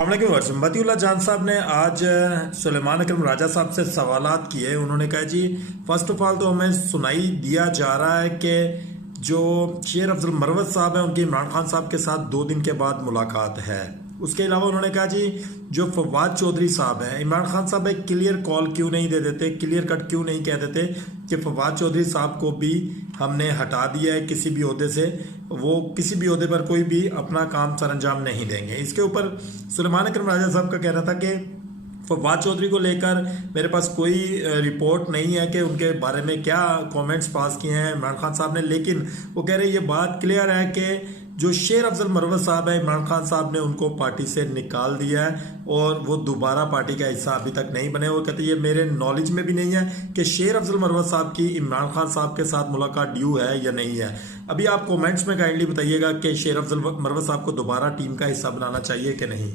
मतीउल्लाह जान साहब ने आज सुलेमान अकरम राजा साहब से सवालात किए। उन्होंने कहा जी फर्स्ट ऑफ ऑल तो हमें सुनाई दिया जा रहा है कि जो शेर अफजल मरवत साहब हैं उनकी इमरान खान साहब के साथ 2 दिन के बाद मुलाकात है। उसके अलावा उन्होंने कहा जी जो फवाद चौधरी साहब हैं, इमरान खान साहब एक क्लियर कॉल क्यों नहीं दे देते, क्लियर कट क्यों नहीं कह देते कि फवाद चौधरी साहब को भी हमने हटा दिया है किसी भी ओहदे से, वो किसी भी ओहदे पर कोई भी अपना काम सरंजाम नहीं देंगे। इसके ऊपर सुलेमान अकरम राजा साहब का कहना था कि फवाद चौधरी को लेकर मेरे पास कोई रिपोर्ट नहीं है कि उनके बारे में क्या कमेंट्स पास किए हैं इमरान खान साहब ने, लेकिन वो कह रहे हैं ये बात क्लियर है कि जो शेर अफजल मरवत साहब है इमरान खान साहब ने उनको पार्टी से निकाल दिया है और वो दोबारा पार्टी का हिस्सा अभी तक नहीं बने। वो कहते ये मेरे नॉलेज में भी नहीं है कि शेर अफजल मरवत साहब की इमरान खान साहब के साथ मुलाकात ड्यू है या नहीं है। अभी आप कमेंट्स में काइंडली बताइएगा कि शेर अफजल मरवत साहब को दोबारा टीम का हिस्सा बनाना चाहिए कि नहीं।